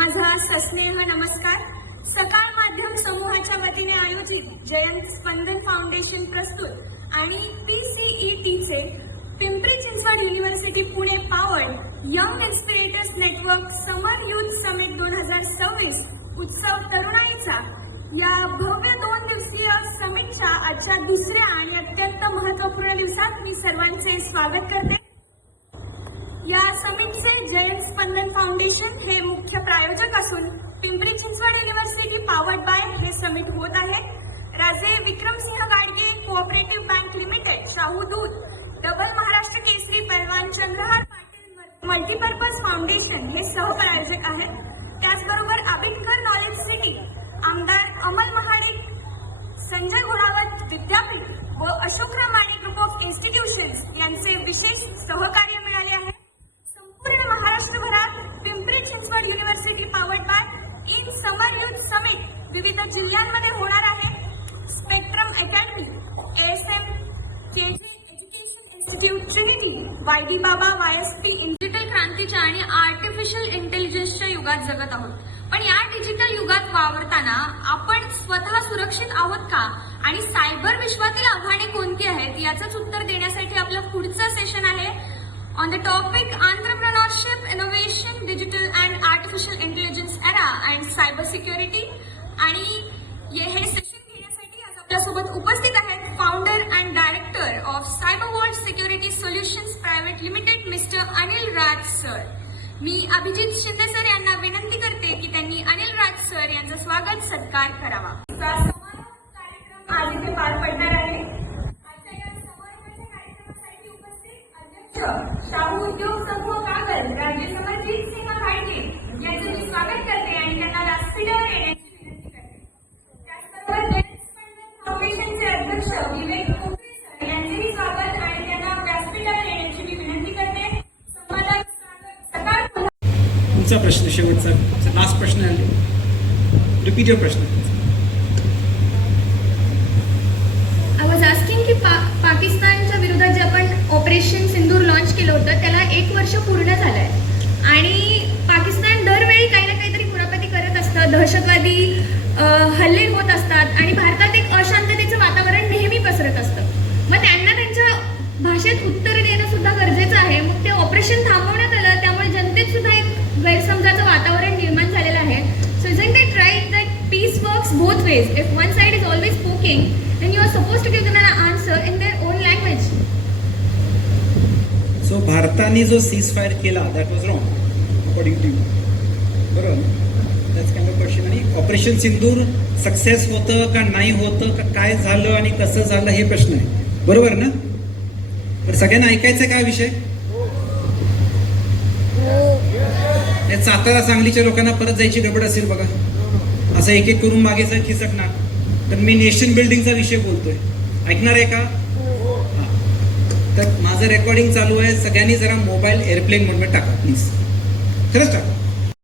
माझा सस्नेह नमस्कार. सकाळ माध्यम समूहाच्या वतीने आयोजित जयंत स्पंदन फाउंडेशन प्रस्तुत आणि PCETचे Pimpri Chinchwad university Pune powered young inspirators network summer youth summit 2026 उत्सव तरुणाईचा या भव्य 2 दिवसीय समिटच्या आजच्या दुसऱ्या आणि अत्यंत महत्त्वपूर्ण दिवसात मी सर्वांचे स्वागत करते. या समिटचे जयंत स्पंदन फाउंडेशन हे मुख्य प्रायोजक असून Pimpri Chinchwad university powered bye हे समिट होत आहे. राजे Vikramsingh Gadge cooperative bank limited, Shahu दूध, डबल महाराष्ट्र केसरी पहलवान चंद्रहार पाटील मल्टीपर्पज फाउंडेशन हे सहप्रायोजक आहेत. त्याचबरोबर आंबेडकर नॉलेज सिटी, आमदार अमल महाडिक, संजय घोडावत विद्यापीठ व Ashokrao Mane group of institutions यांचे विशेष सहकार्य मिळाले आहे. संपूर्ण महाराष्ट्रभरात Pimpri Chinchwad university powered by in summer youth summit विविध जिल्ह्यांमध्ये होणार आहे. Spectrum academy, ASM, KJ education institute Trinity, YD बाबा YSP डिजिटल क्रांतीच्या आणि आर्टिफिशियल इंटेलिजन्सच्या युगात जगत आहोत. पण या डिजिटल युगात वावरताना आपण स्वतः सुरक्षित आहोत का आणि सायबर विश्वातील आव्हाने कोणती आहेत याचंच उत्तर देण्यासाठी आपलं पुढचं सेशन आहे on the topic entrepreneurship, innovation, digital and artificial intelligence era and cyber security. आणि हे सेशन घेण्यासाठी आज आपल्यासोबत उपस्थित आहेत founder and director of cyber world security solutions private limited mister Anil Raj sir. मी अभिजित शिंदे सर यांना विनंती करते की त्यांनी अनिल राज सर यांचं स्वागत सत्कार करावा. कार्यक्रम आज इथे पार पडणार आहे. आजच्या या समारोहाच्या कार्यक्रमासाठी उपस्थित अध्यक्ष शाहू उद्योग समूह कागल राजे समरजीत सिंह गाडगे यांचं मी स्वागत करते आणि त्यांना व्यासपीठावर येण्याची विनंती करते. त्याचबरोबर जयंत स्पंदन फाउंडेशनचे अध्यक्ष विवेक कोकरे सर यांचेही स्वागत आणि त्यांना व्यासपीठावर येण्याची मी विनंती करते. तुमचा प्रश्न शेवटचा लास्ट प्रश्न आहे. रिपीट युअर प्रश्न. आय वॉज आस्किंग की पाकिस्तानच्या विरोधात जे आपण ऑपरेशन सिंदूर लॉन्च केलं होतं त्याला 1 वर्ष पूर्ण झालं आहे आणि पाकिस्तान दरवेळी काही ना काहीतरी कुरापती करत असतं, दहशतवादी हल्ले होत असतात आणि भारतात एक अशांततेचं वातावरण नेहमी पसरत असतं. मग त्यांना त्यांच्या भाषेत उत्तर देणं सुद्धा गरजेचं आहे. मग ते ऑपरेशन थांबवण्यात आलं त्यामुळे जनतेत सुद्धा एक गैरसमजाचं वातावरण निर्माण झालेलं आहे. So isn't it right that peace works both ways? If one side is always speaking, then you are supposed to give them an answer in their own language. So भारताने जो सीज फायर केला that was wrong according to you, बरोबर? That's kind of question. आणि operation Sindoor success होतं का नाही होतं का काय झालं आणि कसं झालं हे प्रश्न आहे, बरोबर ना? तर सगळ्यांना ऐकायचं काय विषय? सातारा सांगलीच्या लोकांना परत जायची गडबड असेल बघा. असं एक एक करून मागे जर खिसकणार तर मी नेशन बिल्डिंगचा विषय बोलतोय, ऐकणार आहे का? तर माझं रेकॉर्डिंग चालू आहे. सगळ्यांनी जरा मोबाईल एअरप्लेन मोडमध्ये टाका प्लीज, खरंच टाका.